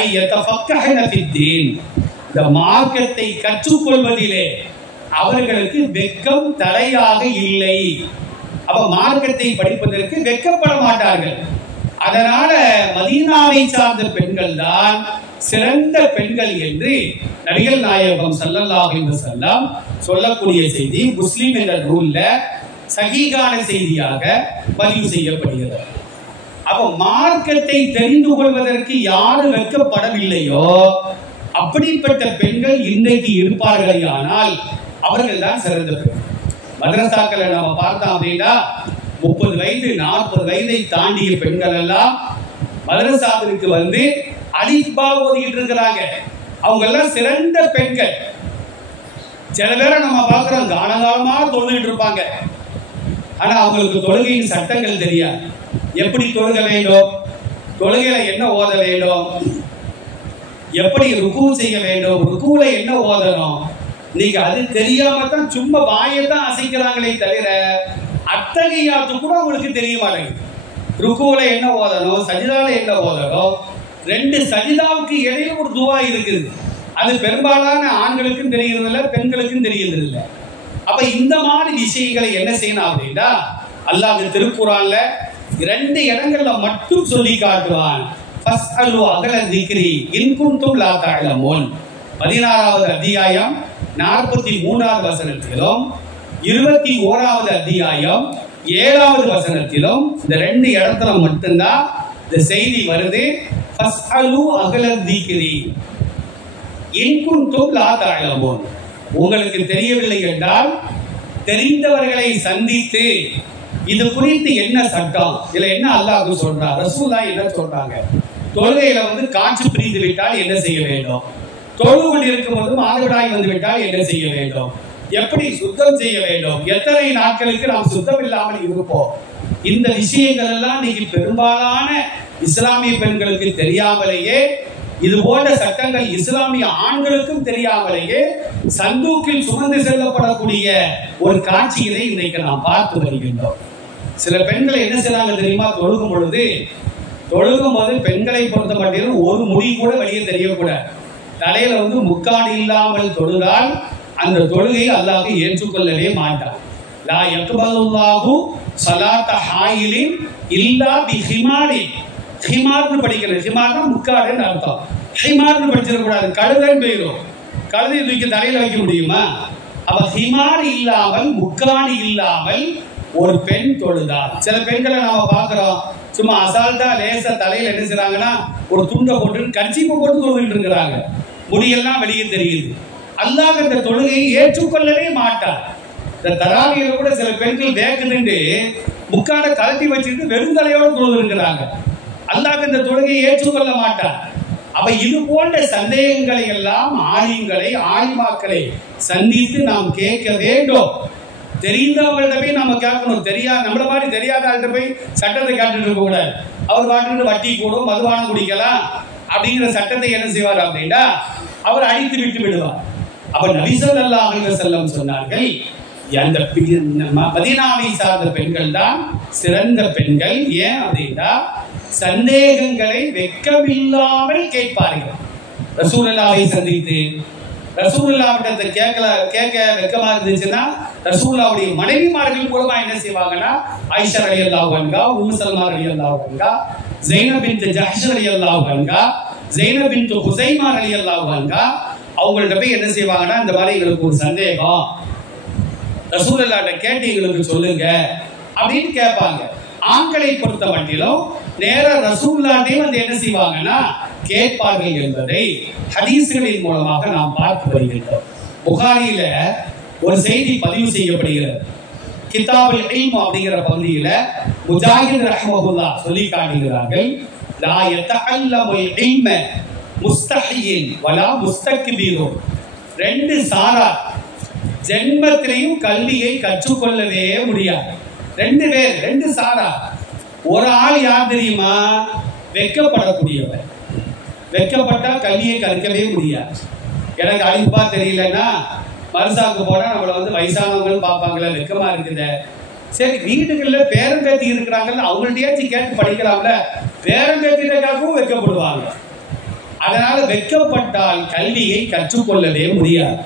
ஐ யதஃபக்கஹன ஃபித்தீன், இந்த மார்க்கத்தை கற்றுக்கொள்வதிலே அவர்களுக்கு வெட்கம் தடையாக இல்லை. அப்ப மார்க்கத்தை படிப்பதற்கு வெட்கப்பட மாட்டார்கள். அதனால மதீனாவை சார்ந்த பெண்கள் தான் சிறந்த பெண்கள் என்று நபிகள் நாயகம் ஸல்லல்லாஹு அலைஹி வஸல்லம் சொல்லக்கூடிய செய்தி முஸ்லிம் என்ற நூல்ல சஹீஹான செய்தியாக பதிவு செய்யப்படுகிறது. அப்ப மார்க்கத்தை தெரிந்து கொள்வதற்கு யாரு வெட்கப்படவில்லையோ அப்படிப்பட்ட பெண்கள் இன்றைக்கு இருப்பார்கள், ஆனால் அவர்கள் தான் சிறந்த பெண்கள். மதரசாக்களை நம்ம பார்த்தோம் அப்படின்னா 30 வயது 40 வயதை தாண்டிய பெண்கள் எல்லாம் மதரசாவிற்கு அலிஃப் பா ஓதிக்கிட்டு இருக்கிறாங்க. அவங்க எல்லாம் சிறந்த பெண்கள். சில பேரை நம்ம பார்க்கிறோம், காலகாலமா தொழுகிட்டு இருப்பாங்க, ஆனா அவங்களுக்கு தொழுகையின் சட்டங்கள் தெரியாது. எப்படி தொழுக வேண்டும், தொழுகையில என்ன ஓத வேண்டும், எப்படி ருக்கு செய்ய வேண்டும், ருக்குல என்ன ஓதணும், நீங்க அது தெரியாம தான் சும்மா வாயத்தான் அசைக்கிறாங்களே தவிர அத்தகையாத்து கூட உங்களுக்கு தெரிய மாட்டேங்குது. ருக்குல என்ன ஓதணும், சஜிதால என்ன ஓதணும், 2 சஜிதாவுக்கு இடையில ஒரு துவா இருக்குது, அது பெரும்பாலான ஆண்களுக்கும் தெரிகிறது இல்லை, பெண்களுக்கும் தெரிகிறது இல்லை. அப்ப இந்த மாதிரி விஷயங்களை என்ன செய்யணும் அப்படின்னா, அல்லாஹ் திருக்குர்ஆன்ல 2 இடங்கள்ல மட்டும் சொல்லி காட்டுவான். ஃபஸ்அலு அஹ்ல ذிக்ரி இன் குன்தும் லா தஅலமூன், 16வது அத்தியாயம் 43வது வசனத்திலும் 21வது அத்தியாயம் 7வது வசனத்திலும் இந்த 2 இடத்துல மட்டும்தான் இந்த செய்தி வருது. ஃபஸ்அலு அஹ்ல ذிக்ரி இன் குன்தும் லா தஅலமூன், உங்களுக்கு தெரியவில்லை என்றால் தெரிந்தவர்களை சந்தித்து இது குறித்து என்ன சட்டம், இதுல என்ன அல்லாஹ் சொல்றார், ரசூலுல்லாஹ் என்ன சொல்றாங்க, தொழுகையில காற்று பிரிந்து விட்டால் என்ன செய்ய வேண்டும், தொழுது கொண்டிருக்கும் போது மாதவிடாய் வந்து விட்டால் என்ன செய்ய வேண்டும், எப்படி சுத்தம் செய்ய வேண்டும், எத்தனை நாட்களுக்கு நாம் சுத்தம் இல்லாமல் இருப்போம், இந்த விஷயங்கள் எல்லாம் இன்னைக்கு பெரும்பாலான இஸ்லாமிய பெண்களுக்கு தெரியாமலேயே இது போன்ற சட்டங்கள் இஸ்லாமிய ஆண்களுக்கும் தெரியாமலேயே சந்தூக்கில் சுமந்து செல்லப்படக்கூடிய ஒரு காட்சியினை இன்றைக்கு நாம் பார்த்து வருகின்றோம். சில பெண்களை என்ன செய்யறாங்க தெரியுமா? தொழுகும் போது பெண்களை பொறுத்த மட்டும் ஒரு முடி கூட வெளியே தெரியக்கூடாது. தலையில முக்காடு இல்லாமல் தொழுதால் அந்த தொழுகை அல்லாஹ் ஏற்றுக்கொள்ளவே மாட்டான். லா யக்பலுல்லாஹு ஸலாத்த ஹாயிலின் இல்லா பிஹிமாரி. ஹிமார்னு படிக்கணும். ஹிமார்னா முக்காடுன்னு அர்த்தம். ஹிமார்னு படிச்சிடக்கூடாது, கழுதைன்னு போயிடும். கழுதை தூக்கி தலையில வைக்க முடியுமா? அப்ப ஹிமார் இல்லாமல் முக்காடு இல்லாமல் ஒரு பெண் தொழுதால், சில பெண்களை நாம பாக்குறோம் சும்மா அசால்ட்டா லேசா தலையில என்ன செய்றாங்கன்னா ஒரு துண்டை போட்டு கர்ச்சீப்பை போட்டு தொழுகிட்டு இருக்கிறாங்க. முடியெல்லாம் வெளியே தெரியுது. அல்லாஹ் இந்த தொழுகையை ஏற்றுக்கொள்ளவே மாட்டார். இந்த தராவியில கூட சில பெண்கள் வேக்குதுண்டு முக்காட கலட்டி வச்சுட்டு வெறுந்தலையோடு தொழுகிறாங்க. அல்லாஹ் இந்த தொழுகையை ஏற்றுக்கொள்ள மாட்டார். அப்ப இது போன்ற சந்தேகங்களை எல்லாம் ஆலிமாக்களை சந்தித்து நாம் கேட்க வேண்டும். தெரிந்தவங்கள்ட்ட போய் நம்ம கேட்கணும். நம்மள மாதிரி தெரியாத ஆள்கிட்ட போய் சட்டத்தை கேட்டுட்டு இருக்க கூடாது. அவர் பாட்டு வட்டி கூடும், மதுபானம் குடிக்கலாம் அப்படிங்கிற சட்டத்தை என்ன செய்வார் அப்படின்னா அவர் அடித்து விட்டு விடுவார். அப்ப நபி ஸல்லல்லாஹு அலைஹி வஸல்லம் சொன்னார்கள், அந்த மதீனாவை சார்ந்த பெண்கள் தான் சிறந்த பெண்கள். ஏன் அப்படின்னா சந்தேகங்களை வெட்கமில்லாமல் கேட்பார்கள். ரசூலுல்லாஹை சந்தித்து ரசூலுல்லாஹ்விடத்தை கேட்க வெட்கமா இருந்துச்சுன்னா ரசூலுல்லாஹ்வுடைய மனைவிமார்கள் மூலமா என்ன செய்வாங்கன்னா ஆயிஷா ரலியல்லாஹு அன்ஹா, உம்மு சல்மா ரலியல்லாஹு அன்ஹா, ஸைனப் பின்த் ஜஹ்ஷ் ரலியல்லாஹு அன்ஹா, ஸைனப் பின்த் ஹுஸைமா ரலியல்லாஹு அன்ஹா அவங்கள்ட்ட போய் என்ன செய்வாங்கன்னா இந்த மாதிரி எங்களுக்கு ஒரு சந்தேகம், ரசூலுல்லாஹ்ட்ட கேட்டு எங்களுக்கு சொல்லுங்க அப்படின்னு கேட்பாங்க. ஆண்களை பொறுத்த மட்டிலும் நேர ரசூலுல்லாஹ்ட்டே என்ன செய்வாங்கன்னா கேட்பார்கள் என்பதை ஹதீஸ்களின் மூலமாக நாம் பார்த்து வருகின்றோம். புகாரியில ஒரு செய்தி பதிவு செய்யப்படுகிறது. கிதாபுல் இல்ம் அப்படிங்கிற பகுதியில முஜாஹித் ரஹ்மஹுல்லாஹ் சொல்லி காட்டுகிறார்கள், லா யதஅல்லமுல் இல்ம முஸ்தஹியின் வலா முஸ்தக்பிரூன். ரெண்டு சாரார் ஜென்மத்திலையும் கல்வியை கற்றுக்கொள்ளவே முடியாது. ரெண்டு சாரார். ஒரு ஆள் யார் தெரியுமா? வெட்கப்படக்கூடியவர். வெட்கப்பட்டா கல்வியை கற்கவே முடியாது. எனக்கு அழிப்பா தெரியலன்னா மருசாக்கு போனா நம்மள வயசானவங்க பார்ப்பாங்களா, வெட்கமா இருக்குது. சரி, வீடுகள்ல பேரம்பேத்தி இருக்கிறாங்கன்னு அவங்கள்ட்டயாச்சும் கேட்டு படிக்கலாம்ல. பேரம்பேத்தினக்காகவும் வெட்கப்படுவாங்க. அதனால வெட்கப்பட்டால் கல்வியை கற்றுக்கொள்ளவே முடியாது.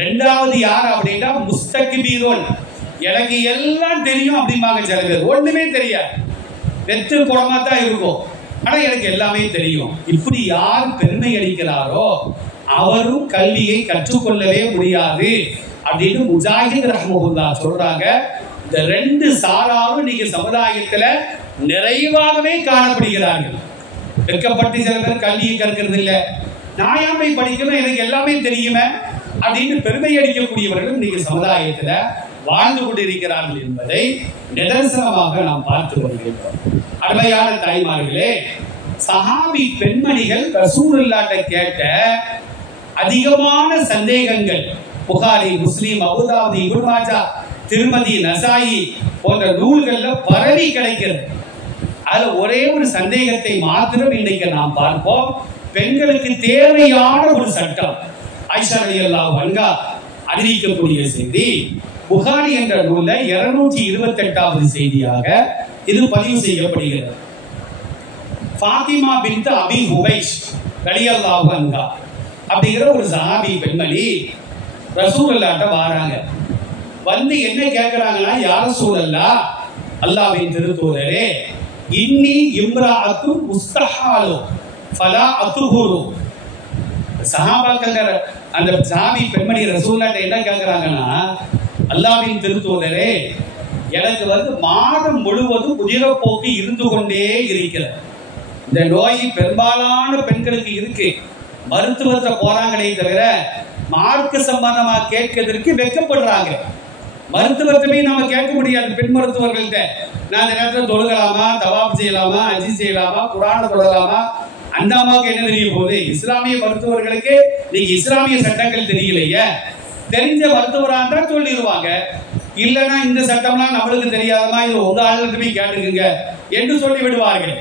ரெண்டாவது யார் அப்படின்னா முஸ்தக்பீரோன். எனக்கு எல்லாம் தெரியும் அப்படிம்பாங்க சில பேர். ஒண்ணுமே தெரியாது, வெத்து குடமா தான் இருக்கும், ஆனா எனக்கு எல்லாமே தெரியும். இப்படி யார் பெருமை அளிக்கிறாரோ அவரும் கல்வியை கற்றுக்கொள்ளவே முடியாது அப்படின்னு முஜாஹித் ரஹ்மஹுல்லாஹ் சொல்றாங்க. இந்த ரெண்டு சாராரும் நீங்க சமுதாயத்துல நிறைவாகவே காணப்படுகிறார்கள். வெட்கப்பட்டு சில பேர் கல்வியை கற்கிறது இல்லை, நியாயமை படிக்கணும், எனக்கு எல்லாமே தெரியுமே அப்படின்னு பெருமை அளிக்கக்கூடியவர்களும் நீங்க சமுதாயத்துல வாழ்ந்து கொண்டிருக்கிறார்கள் என்பதை நிதர்சனமாக நாம் பார்த்து வருகின்றோம். அருமையான தாய்மார்களே, சஹாபி பெண்மணிகள் ரசூலுல்லாஹ்ட்ட கேட்ட அதிகமான சந்தேகங்கள் புகாரி, முஸ்லிம், அபூதாவுத், இப்னு மாஜா, திருமதி, நசாயி போன்ற நூல்கள்ல பரவி கிடைக்கிறது. அதுல ஒரே ஒரு சந்தேகத்தை மாத்திரம் இன்றைக்கு நாம் பார்ப்போம். பெண்களுக்கு தேவையான ஒரு சட்டம் ஆயிஷா ரலியல்லாஹு அன்ஹா அறிவிக்கக்கூடிய செய்தி புகாரி என்ற நூல்ல 228வது செய்தியாக இது பதிவு செய்யப்படுகிறது. ஃபாத்திமா பின்த் அபி ஹுபைஷ் ரலியல்லாஹு அன்ஹா அப்படிங்கிற ஒரு சஹாபி பெண்மணி ரசூலுல்லாஹ்ட்ட வராங்க. வந்து என்ன கேட்கிறாங்கன்னா, யா ரசூலல்லாஹ், அல்லாஹ்வின் திருத்தூதரே, இன்னி இம்ராஅத்து முஸ்தஹாலு ஃபலா அத்ஹுரு. சஹாபாக்கள் அந்த சஹாபி பெண்மணி ரசூலுல்லாஹ்ட்ட என்ன கேட்கிறாங்கன்னா, அல்லாஹ்வின் திருத்தூதரே, எனக்கு மாதம் முழுவதும் உதிரப்போக்கு இருந்து கொண்டே இருக்கிறது. இந்த நோய் பெரும்பாலான பெண்களுக்கு இருக்கு. மருத்துவத்தை போறாங்களே தவிர மார்க்க சம்பந்தமா கேட்கிறதுக்கு வெட்கப்படுறாங்க. மருத்துவத்தையுமே நாம கேட்க முடியாது. பெண் மருத்துவர்கள்ட்ட நான் இந்த நேரத்தில் தொழுகலாமா, தவாப் செய்யலாமா, அஜி செய்யலாமா, குரானை தொழலாமா, அந்த அம்மாவுக்கு என்ன தெரிய போகுது? இஸ்லாமிய மருத்துவர்களுக்கு நீங்க இஸ்லாமிய சட்டங்கள் தெரியலையே. தெரிஞ்ச மருத்துவராக தான் சொல்லிடுவாங்க. இல்லைன்னா இந்த சட்டம்லாம் நம்மளுக்கு தெரியாதமா, இது உங்க ஆளுகிட்ட போய் கேட்டுக்குங்க என்று சொல்லி விடுவார்கள்.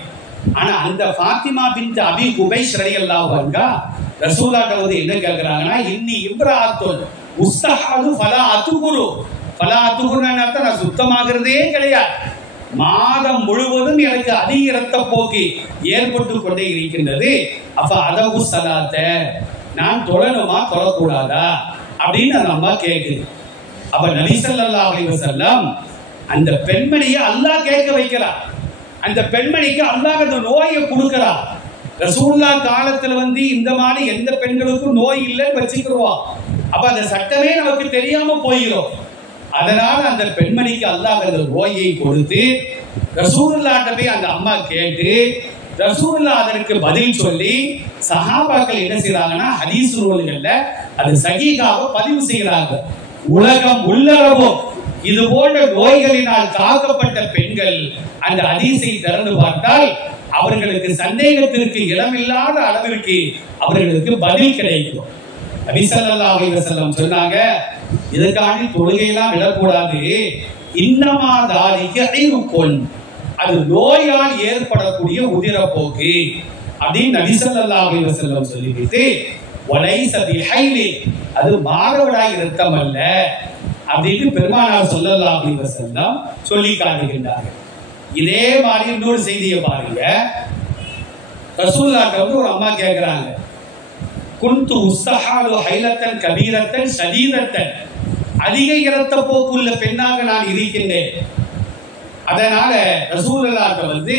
ஆனா அந்த ஃபாத்திமா பின்த் அபி குபைஷ் ரலியல்லாஹு அன்ஹா ரசூலுல்லாஹ் வந்து என்ன கேக்குறாங்கன்னா, இன்னி இம்ராத்துன் உஸ்தஹாது ஃபலா அத்துகுரு. ஃபலா அத்துகுருன்னா அர்த்தம் நான் சுத்தமாகிறதே கிடையாது. மாதம் முழுவதும் எனக்கு அதிக இரத்த போக்கு ஏற்பட்டு கொண்டே இருக்கின்றது. அப்ப அதவு சலாத்த நான் தொழணுமா தொழக்கூடாதா அப்படின்னு அந்த அம்மா கேக்குது. அப்ப நபி ஸல்லல்லாஹு அலைஹி வஸல்லம் அந்த பெண்மணியை அல்லாஹ் கேட்க வைக்கிறார். அந்த பெண்மணிக்கு அல்லாஹ் அந்த நோயை கொடுக்கிறார். ரசூலுல்லாஹ் காலத்துல வந்து இந்த மாதிரி எந்த பெண்களுக்கும் நோய் இல்லைன்னு வச்சுக்கிறோம். அப்ப அந்த சட்டமே நமக்கு தெரியாம போயிடும். அதனால அந்த பெண்மணிக்கு அல்லாஹ் அந்த நோயை கொடுத்து ரசூலுல்லாஹ்ட்ட போய் அந்த அம்மா கேட்டு ரசூலுல்லாஹ் அதற்கு பதில் சொல்லி சஹாபாக்கள் என்ன செய்யறாங்கன்னா ஹதீஸ் நூல்கள்ல அது சஹீஹாக பதிவு செய்கிறாங்க. உலகம் உள்ளளவோ இது போன்ற நோய்களினால் தாக்கப்பட்ட பெண்கள் அந்த ஹதீஸை திறந்து பார்த்தால் அவர்களுக்கு சந்தேகத்திற்கு இடமில்லாத அளவிற்கு அவர்களுக்கு பதில் கிடைக்கும். நபி ஸல்லல்லாஹு அலைஹி வஸல்லம் சொன்னாங்க, இதுக்காண்டி தொழுகையெல்லாம் விடக்கூடாது. இன்னமா தாலிக ஐருக்குன், அது நோயால் ஏற்படக்கூடிய உதிரப்போக்கு அப்படின்னு நபி ஸல்லல்லாஹு அலைஹி வஸல்லம் சொல்லிவிட்டு வலைஸ பிஹைலி, அது மாதவிடாய் இரத்தம் அல்ல அப்படின்னு பெருமானார் ஸல்லல்லாஹு அலைஹி வஸல்லம் சொல்லி காட்டுகின்றார்கள். இதே மாதிரி இன்னொரு செய்தியை பாருங்க. ரசூலுல்லாஹ் வந்து ஒரு அம்மா கேட்கிறாங்க, குன்து உஸ்தஹாலு ஹைலத்தன் கபீரத்தன் ஷதீதத்தன், அதிக இரத்த போக்குள்ள பெண்ணாக நான் இருக்கின்றேன். அதனால ரசூலுல்லாஹ் வந்து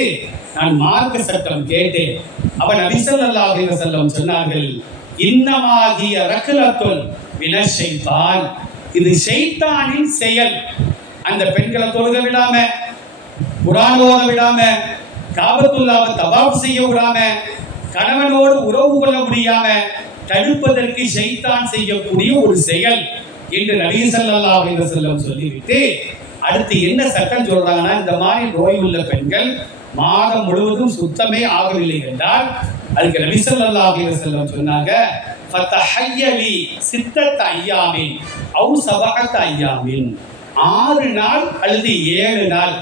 நான் மார்க்க சட்டம் கேட்டேன். அப்ப நபி ஸல்லல்லாஹு அலைஹி வஸல்லம் சொன்னார்கள், இன்னமாகிய ரக்லத்துன் மினஷ் ஷைத்தான், இது ஷைத்தானின் செயல். அந்த பெண்களை தொழுக விடாம, குர்ஆன் ஓத விடாம, காபத்துல்லாஹ்வை தவாப் செய்ய விடாம, கணவனோடு உறவு கொள்ள முடியாம தடுப்பதற்கு ஷைத்தான் செய்யக்கூடிய ஒரு செயல் என்று நபி ஸல்லல்லாஹு அலைஹி வஸல்லம் சொல்லிவிட்டு அடுத்து என்ன சட்டம் சொல்றாங்கன்னா, இந்த மாதிரி நோய் உள்ள பெண்கள் மாதம் முழுவதும் சுத்தமே ஆகவில்லை என்றால் அதுக்கு நபி ஸல்லல்லாஹு அலைஹி வஸல்லம் சொன்னாங்க, ஃபதஹய்யலி சித்தத்த ஐயாமின் அவு சபஅத்த ஐயாமின், 6 நாள் அல்லது 7 நாள்,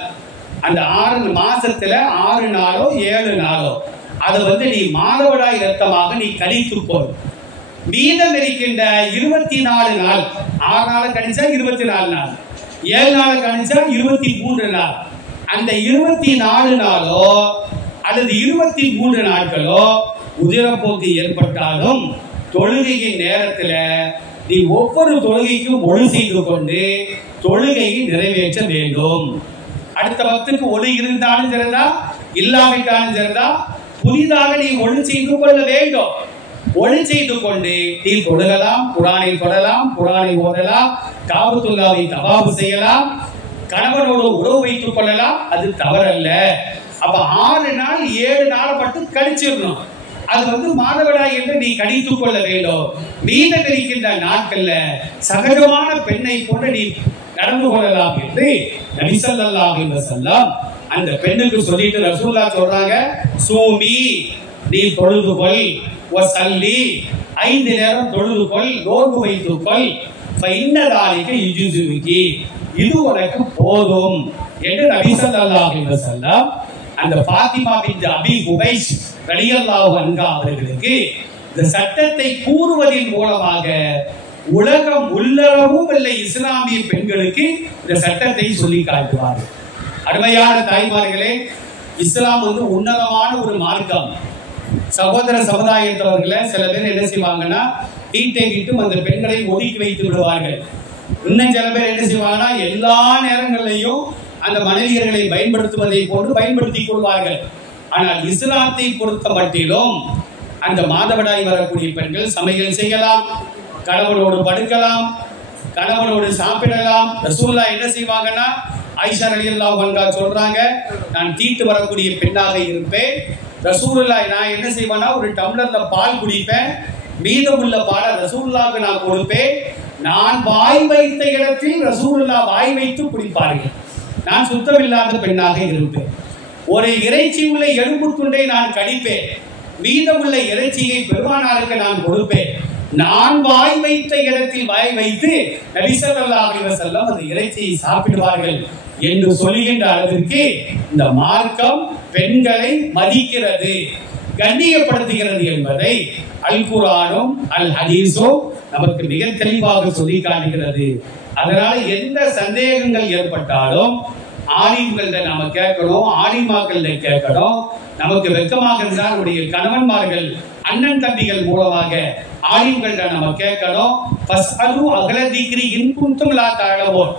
அந்த 6 மாசத்துல 6 நாளோ 7 நாளோ அதை வந்து நீ மாதவிடாய் இரத்தமாக நீ கழித்துக்கொள். மீதம் இருக்கின்ற 24 நாள், 6 நாளை கழிச்சா 24 நாள், 7 நாளை கழிச்சா 23 நாள், அந்த 24 நாளோ அல்லது 23 நாட்களோ உதிரப்போக்கு ஏற்பட்டாலும் தொழுகையின் நேரத்துல நீ ஒவ்வொரு தொழுகைக்கும் ஒழு செய்து கொண்டு தொழுகையை நிறைவேற்ற வேண்டும். அடுத்த பக்தருக்கு ஒளி இருந்தாலும் சரிதா இல்லாவிட்டாலும் சரிதா புதிதாக நீ ஒளி செய்து கொள்ள வேண்டும். ஒளி செய்து கொண்டு நீ தொழுகலாம், குர்ஆனை தொடலாம், குர்ஆனை ஓதலாம், காபத்துல்லாஹ்வை தவாப் செய்யலாம், கணவனோடு உறவு வைத்துக் கொள்ளலாம், அது தவறல்ல. அப்ப 6 நாள் 7 நாளை மட்டும் கழிச்சிடணும். அது வந்து மாதவிடாய் என்று நீ கணித்துக் கொள்ள வேண்டும். மீதம் இருக்கின்ற நாட்கள்ல சகஜமான பெண்ணை போல நீ நடந்து கொள்ளலாம் என்று நபி ஸல்லல்லாஹு அலைஹி வஸல்லம் அந்த பெண்ணுக்கு சொல்லிட்டு ரசூலுல்லாஹ் சொல்றாங்க, சூமி, நீ தொழுது கொள், வஸல்லி, 5 நேரம் தொழுது கொள், நோன்பு வைத்துக் கொள், ஃபஇன்னதாலிக யுஜ்ஸுகி, இது உனக்கு போதும் என்று நபி ஸல்லல்லாஹு அலைஹி வஸல்லம் அந்த ஃபாத்திமா பின்த் அபி குபைஷ் ரலியல்லாஹு அன்ஹா அவர்களுக்கு இந்த சட்டத்தை கூறுவதன் மூலமாக உலகம் உள்ளளவும் உள்ள இஸ்லாமிய பெண்களுக்கு இந்த சட்டத்தை சொல்லி காட்டுவார்கள். அருமையான தாய்மார்களே, இஸ்லாம் வந்து உன்னதமான ஒரு மார்க்கம். சகோதர சமுதாயத்தவர்களை சில பேர் என்ன செய்வாங்கன்னா வீட்டை விட்டும் அந்த பெண்களை ஒதுக்கி வைத்து விடுவார்கள். இன்னும் சில பேர் என்ன செய்வாங்கன்னா எல்லா நேரங்களிலையும் அந்த மனைவியர்களை பயன்படுத்துவதை போன்று பயன்படுத்திக் கொள்வார்கள். ஆனால் இஸ்லாத்தை பொறுத்த மட்டிலும் அந்த மாதவிடாய் வரக்கூடிய பெண்கள் சமையல் செய்யலாம், கணவனோடு படுக்கலாம், கணவனோடு சாப்பிடலாம். ரசூலுல்லாஹ் என்ன செய்வாங்கன்னா ஆயிஷா ரலியல்லாஹு அன்ஹா சொல்றாங்க, நான் தீட்டு வரக்கூடிய பெண்ணாக இருப்பேன். ரசூலுல்லாஹ் நான் என்ன செய்வேன்னா ஒரு டம்ளர்ல பால் குடிப்பேன், மீதமுள்ள பாலை ரசூலுல்லாஹ்க்கு நான் கொடுப்பேன். நான் வாய் வைத்த இடத்தில் ரசூலுல்லாஹ் வாய் வைத்து குடிப்பார்கள். நான் சுத்தமில்லாத பெண்ணாக இருப்பேன். ஒரு இறைச்சி உள்ள எலும்பு துண்டை நான் கடிப்பேன், மீதமுள்ள இறைச்சியை பெருமானாருக்கு நான் கொடுப்பேன். நான் வாய் வைத்த இடத்தில் வாய் வைத்து நபி ஸல்லல்லாஹு அலைஹி வஸல்லம் அந்த இறைச்சியை சாப்பிடுவார்கள் என்று சொல்லுகின்ற அளவிற்கு இந்த மார்க்கம் பெண்களை மதிக்கிறது, கண்ணியப்படுத்துகிறது என்பதை அல் குர்ஆனும் அல் ஹதீஸும் நமக்கு மிக தெளிவாக சொல்லி காட்டுகிறது. அதனால எந்த சந்தேகங்கள் ஏற்பட்டாலும் ஆலிம்கள்ட்ட நாம கேட்கணும், ஆலிமாக்கள்ட்ட கேட்கணும். நமக்கு வெட்கமாக இருந்தால் நம்முடைய கணவன்மார்கள் அண்ணன் தம்பிகள் மூலமாக ஆலிம்கள்ட்ட நம்ம கேட்கணும். ஃபஸ்அலு அஹ்ல திக்ரி இன் குன்தும் லா தஅலமூன்.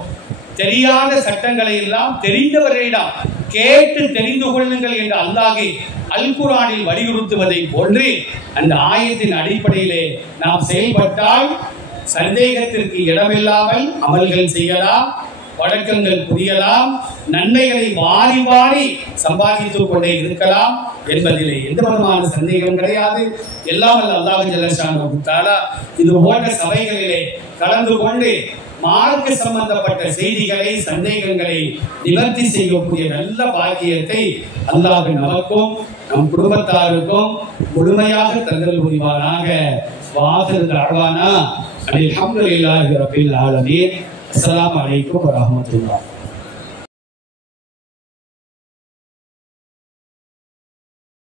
தெரியாத சட்டங்களை எல்லாம் தெரிந்தவர்களிடம் கேட்டு தெரிந்து கொள்ளுங்கள் என்று அல்லாஹ் அல் குர்ஆனில் வலியுறுத்துவதை போன்று அந்த ஆயத்தின் அடிப்படையிலே நாம் செயல்பட்டால் சந்தேகத்திற்கு இடமில்லாமல் அமல்கள் செய்யலாம், வழக்கங்கள் புரியலாம், நன்மைகளை வாரி வாரி சம்பாதித்துக் கொண்டே இருக்கலாம் என்பதிலே எந்த விதமான சந்தேகம் கிடையாது. எல்லாம் அல்லாஹ் ஜல்லஷானஹு தஆலா இது போன்ற சபைகளிலே கலந்து கொண்டு மார்க்க சம்பந்தப்பட்ட செய்திகளை, சந்தேகங்களை நிவர்த்தி செய்யக்கூடிய நல்ல பாக்கியத்தை அல்லாஹ் நமக்கும் நம் குடும்பத்தாருக்கும் முழுமையாக தந்தல் புரிவானாக. வாஹிரு தஅவானா அல்ஹம்துலில்லாஹி ரப்பில் ஆலமீன். அஸ்ஸலாமு அலைக்கும் வரஹ்மத்துல்லாஹ்.